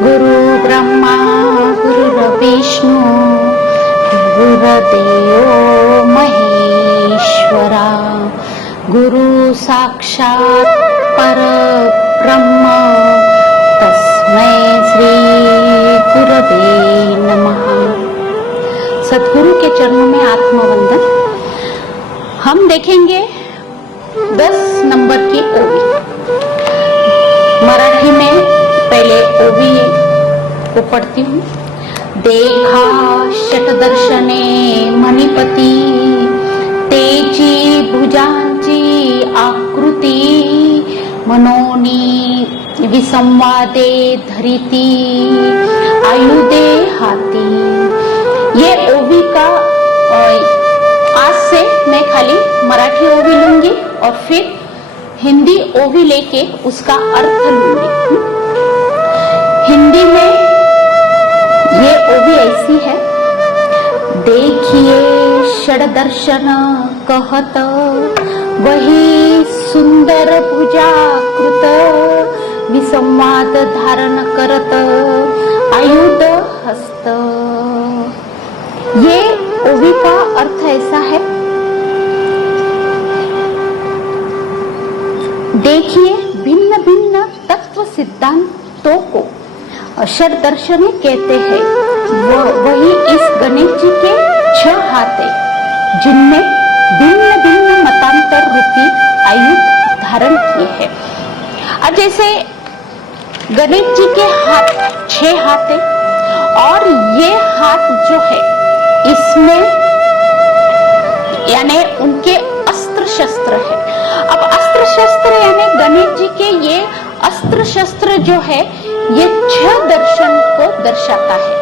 गुरु ब्रह्मा गुरुर्विष्णु गुरुर्देवो महेश्वरा गुरु साक्षात् परब्रह्म तस्मै श्री गुरवे नमः। सद्गुरु के चरणों में आत्मवंदन। हम देखेंगे 10 नंबर की ओवी। मराठी में पहले ओवी को पढ़ती हूँ। देखा शतदर्शने मणिपती तेची भुजांची आकृती मनोनी विसंवादे धरिती आयुधे हाथी। ये ओवी का आज से मैं खाली मराठी ओवी लूंगी और फिर हिंदी ओवी लेके उसका अर्थ लूंगी। हिंदी में ये ओवी ऐसी है। देखिए षड्दर्शन कहत वही सुंदर भुजाकृत विसंवाद धारण करत आयुध हस्त। ये ओवी का अर्थ ऐसा है। देखिए भिन्न भिन्न तत्व सिद्धांतों को षड्दर्शन कहते हैं। वही इस गणेश जी के 6 हाथ है जिनमें भिन्न भिन्न मतांतर रूपी आयुध धारण किए हैं। अब जैसे गणेश जी के हाथ 6 हाथ है और ये हाथ जो है इसमें यानी उनके अस्त्र शस्त्र है। अब अस्त्र शस्त्र यानी गणेश जी के ये अस्त्र शस्त्र जो है ये 6 दर्शन को दर्शाता है।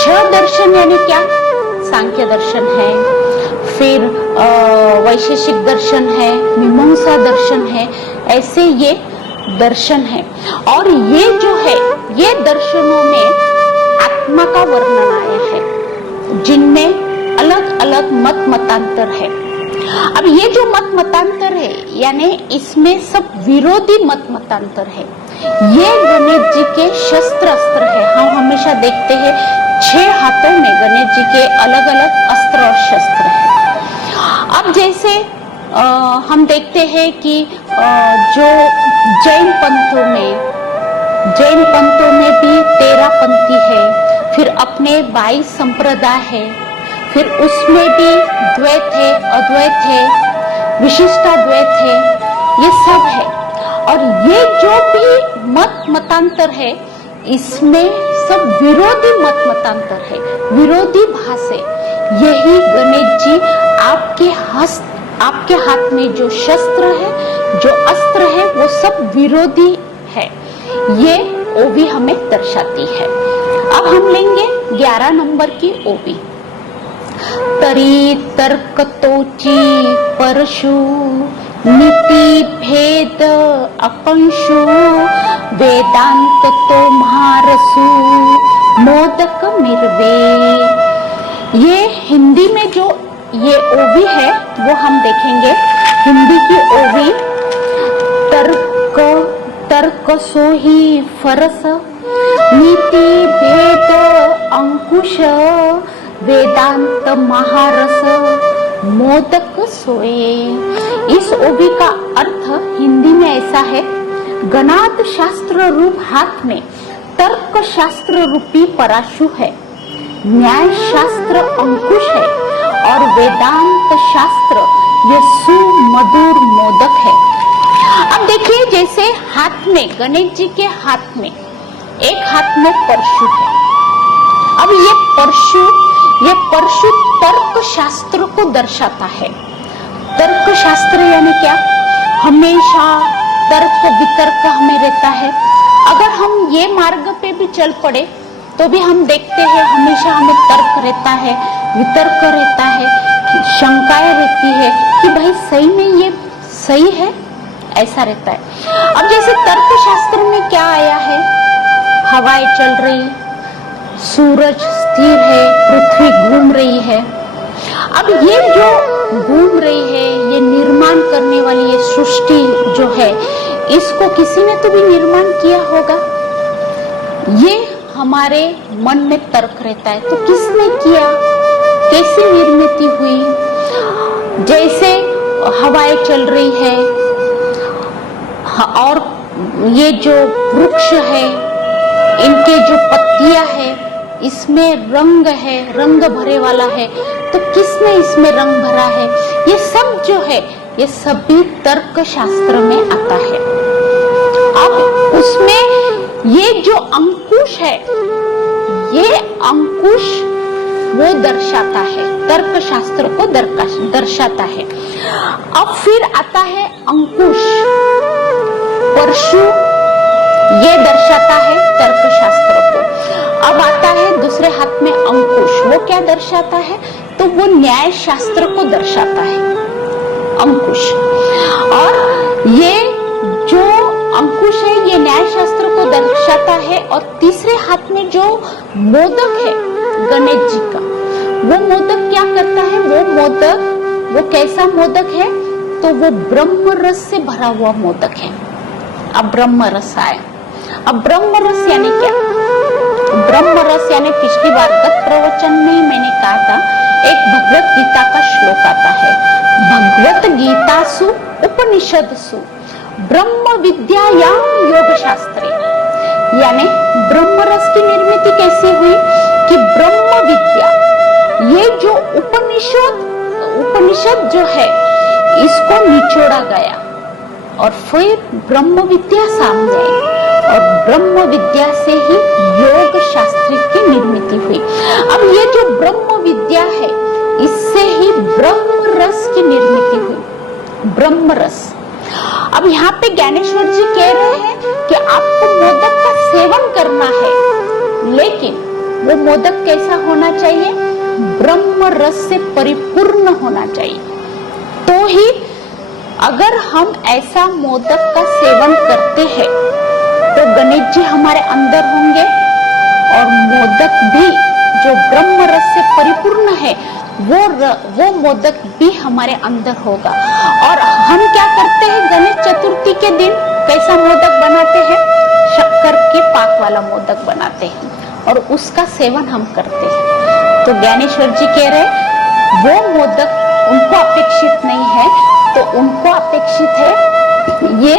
6 दर्शन यानी क्या? सांख्य दर्शन है, फिर वैशेषिक दर्शन है, मीमांसा दर्शन है, ऐसे ये दर्शन है। और ये जो है ये दर्शनों में आत्मा का वर्णन आया है जिनमें अलग अलग मत मतांतर है। अब ये जो मत मतांतर है यानी इसमें सब विरोधी मत मतांतर है। ये गणेश जी के शस्त्र अस्त्र है। हम हमेशा देखते हैं 6 हाथों में गणेश जी के अलग अलग अस्त्र और शस्त्र है। अब जैसे हम देखते हैं कि जो जैन पंथों में भी 13 पंथी है, फिर अपने 22 संप्रदाय है, फिर उसमें भी द्वैत है, अद्वैत है, विशिष्टाद्वैत है, ये सब है। और ये जो भी मत मतांतर है इसमें सब विरोधी मत मतांतर है, विरोधी भाष है। यही गणेश जी आपके हाथ में जो शस्त्र है, जो अस्त्र है, वो सब विरोधी है। ये ओवी हमें दर्शाती है। अब हम लेंगे 11 नंबर की ओवी। तरी तर्कतोची परशु नीति भेद अपंशु वेदांत तो महारसु मोदक मिर्वे। ये हिंदी में जो ये ओवी है वो हम देखेंगे। हिंदी की ओवी तर्क सोही फरस नीति भेद अंकुश वेदांत महारस मोदक सोए। इस ओवी का अर्थ हिंदी में ऐसा है। गणात शास्त्र रूप हाथ में तर्क शास्त्र रूपी पराशु है, न्याय शास्त्र अंकुश है और वेदांत शास्त्र ये सुमधुर मोदक है। अब देखिए जैसे हाथ में गणेश जी के हाथ में एक हाथ में परशु है। अब ये परशु तर्क शास्त्र को दर्शाता है। तर्क शास्त्र यानी क्या? हमेशा तर्क वितर्क हमें रहता है। अगर हम ये मार्ग पे भी चल पड़े तो भी हम देखते हैं हमेशा हमें तर्क रहता है, वितर्क रहता है, शंकाएं रहती है कि भाई सही में ये सही है, ऐसा रहता है। अब जैसे तर्क शास्त्र में क्या आया है? हवाएं चल रही, सूरज स्थिर है, पृथ्वी घूम रही है। अब ये जो घूम रही है, ये निर्माण करने वाली ये सृष्टि जो है, इसको किसी ने तो भी निर्माण किया होगा। ये हमारे मन में तर्क रहता है, तो किसने किया, कैसी निर्मित हुई। जैसे हवाएं चल रही है और ये जो वृक्ष है, इनके जो पत्तियां है, इसमें रंग है, रंग भरे वाला है, तो किसने इसमें रंग भरा है। ये सब जो है ये सभी तर्क शास्त्र में आता है। अब उसमें ये जो अंकुश है, ये अंकुश वो दर्शाता है, तर्क शास्त्र को दर्शाता है। अब फिर आता है अंकुश, परशु, ये दर्शाता है तर्क शास्त्र को। अब आता है दूसरे हाथ में अंकुश, वो क्या दर्शाता है, तो वो न्याय शास्त्र को दर्शाता है अंकुश। और ये जो अंकुश है ये न्याय शास्त्र को दर्शाता है। और तीसरे हाथ में जो मोदक है गणेश जी का, वो मोदक क्या करता है, वो मोदक वो कैसा मोदक है, तो वो ब्रह्म रस से भरा हुआ मोदक है। अब ब्रह्म रस आए। अब ब्रह्म रस यानी क्या, ब्रह्म रस यानी पिछली बार गत प्रवचन में मैंने कहा था, एक भगवत गीता का श्लोक आता है, भगवत गीतासु उपनिषदसु ब्रह्म विद्यायाम योग शास्त्रे। यानी ब्रह्म रस की निर्मित कैसे हुई कि ब्रह्म विद्या, ये जो उपनिषद जो है इसको निचोड़ा गया और फिर ब्रह्म विद्या सामने आई और ब्रह्म विद्या से ही योग शास्त्र की निर्मित हुई। अब ये जो ब्रह्म विद्या है इससे ही ब्रह्म रस की निर्मित हुई, ब्रह्म रस। अब यहाँ पे ज्ञानेश्वर जी कह रहे हैं कि आपको मोदक का सेवन करना है, लेकिन वो मोदक कैसा होना चाहिए, ब्रह्म रस से परिपूर्ण होना चाहिए। तो ही अगर हम ऐसा मोदक का सेवन करते हैं तो गणेश जी हमारे अंदर होंगे और मोदक भी जो ब्रह्म रस से परिपूर्ण है वो मोदक भी हमारे अंदर होगा। और हम क्या करते हैं, गणेश चतुर्थी के दिन कैसा मोदक बनाते हैं, शक्कर के पाक वाला मोदक बनाते हैं और उसका सेवन हम करते हैं। तो ज्ञानेश्वर जी कह रहे वो मोदक उनको अपेक्षित नहीं है, तो उनको अपेक्षित है ये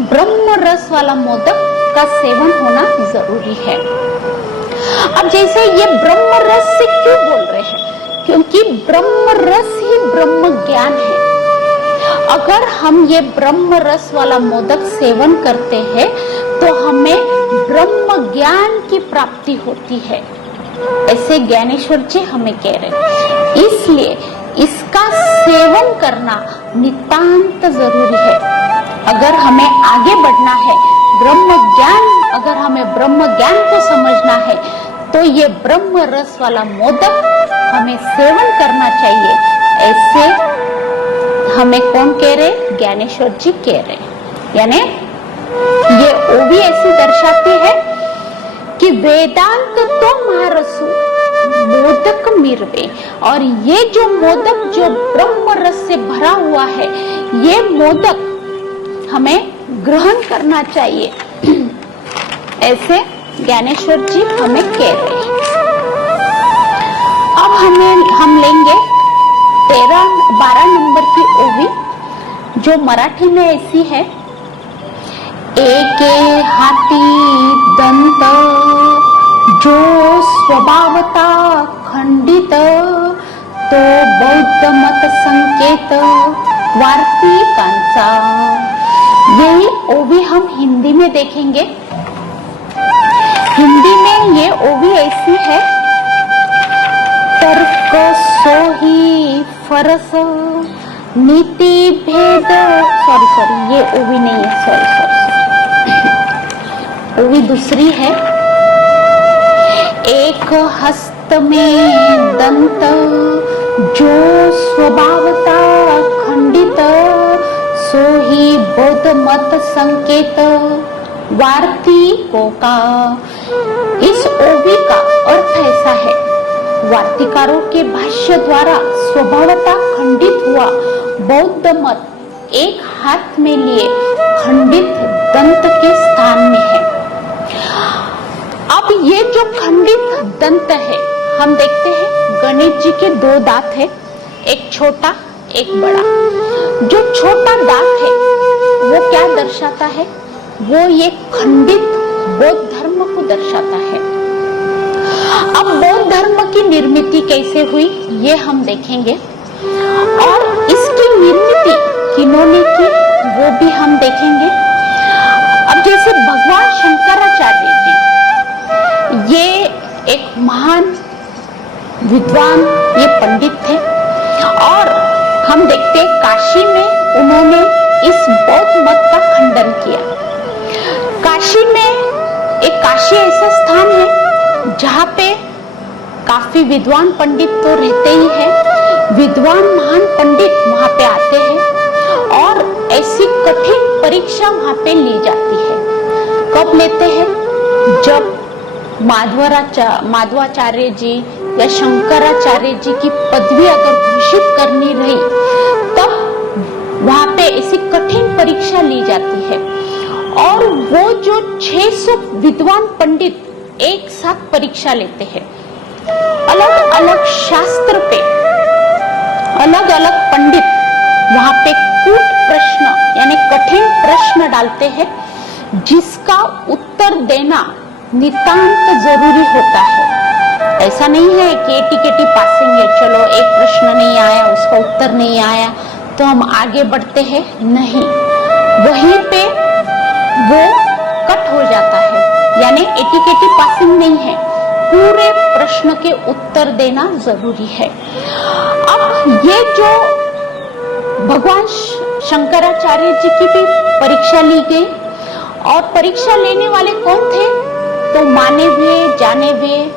ब्रह्म रस वाला मोदक का सेवन होना जरूरी है। अब जैसे ये ब्रह्म रस से क्यों बोल रहे हैं, क्योंकि ब्रह्म रस ही ब्रह्म ज्ञान है। अगर हम ये ब्रह्म रस वाला मोदक सेवन करते हैं तो हमें ब्रह्म ज्ञान की प्राप्ति होती है, ऐसे ज्ञानेश्वर जी हमें कह रहे। इसलिए इसका सेवन करना नितांत जरूरी है। अगर हमें आगे बढ़ना है, ब्रह्म ज्ञान, अगर हमें ब्रह्म ज्ञान को समझना है तो ये ब्रह्म रस वाला मोदक हमें सेवन करना चाहिए। ऐसे हमें कौन कह रहे, ज्ञानेश्वर जी कह रहे। यानी ये ओवी ऐसी दर्शाती है कि वेदांत तो महारसु मोदक मिर्वे, और ये जो मोदक जो ब्रह्म रस से भरा हुआ है, ये मोदक हमें ग्रहण करना चाहिए, ऐसे ज्ञानेश्वर जी हमें कह रहे हैं। अब हम लेंगे 12 नंबर की ओवी, जो मराठी में ऐसी है, एके हाथी दंत जो स्वभावता खंडित, तो बौद्ध मत संकेत वार्तिकांचा। यही ओवी हम हिंदी में देखेंगे। हिंदी में ये ओवी ऐसी है, तर्क सोही फरस नीति भेद, सॉरी ये ओवी नहीं है, सॉरी ओवी दूसरी है। एक हस्त में दंत जो स्वभावता खंडित, सो ही बौद्ध मत संकेत वार्तिकों का। इस ओवी का अर्थ ऐसा है, वार्तिकारों के भाष्य द्वारा स्वभावता खंडित हुआ बौद्ध मत एक हाथ में लिए खंडित दंत के स्थान में है। अब जो खंडित दंत है, हम देखते हैं गणेश जी के दो दांत है, एक छोटा एक बड़ा। जो छोटा दांत है वो क्या दर्शाता है? वो ये खंडित बौद्ध धर्म को दर्शाता है। अब बौद्ध धर्म की निर्मिति कैसे हुई ये हम देखेंगे, और इसकी निर्मिति किन्होंने की वो भी हम देखेंगे। अब जैसे भगवान शंकराचार्य जी, ये एक महान विद्वान, ये पंडित थे, और हम देखते हैं काशी में उन्होंने इस बौद्ध मत का खंडन किया। काशी में एक काशी ऐसा स्थान है जहाँ पे काफी विद्वान पंडित तो रहते ही हैं, विद्वान महान पंडित वहाँ पे आते हैं और ऐसी कठिन परीक्षा वहाँ पे ली जाती है। कब लेते हैं? जब माधवाचार्य जी या शंकराचार्य जी की पदवी अगर घोषित करनी रही तब वहाँ पे ऐसी कठिन परीक्षा ली जाती है, और वो जो 600 विद्वान पंडित एक साथ परीक्षा लेते हैं, अलग अलग शास्त्र पे अलग अलग पंडित वहाँ पे कूट प्रश्न यानी कठिन प्रश्न डालते हैं, जिसका उत्तर देना नितांत जरूरी होता है। ऐसा नहीं है कि एटी पासिंग है, चलो एक प्रश्न नहीं आया, उसका उत्तर नहीं आया तो हम आगे बढ़ते हैं, नहीं, वहीं पे वो कट हो जाता है, यानी एटी पासिंग नहीं है, पूरे प्रश्न के उत्तर देना जरूरी है। अब ये जो भगवान शंकराचार्य जी की भी परीक्षा ली गई, और परीक्षा लेने वाले कौन थे? तो माने हुए जाने हुए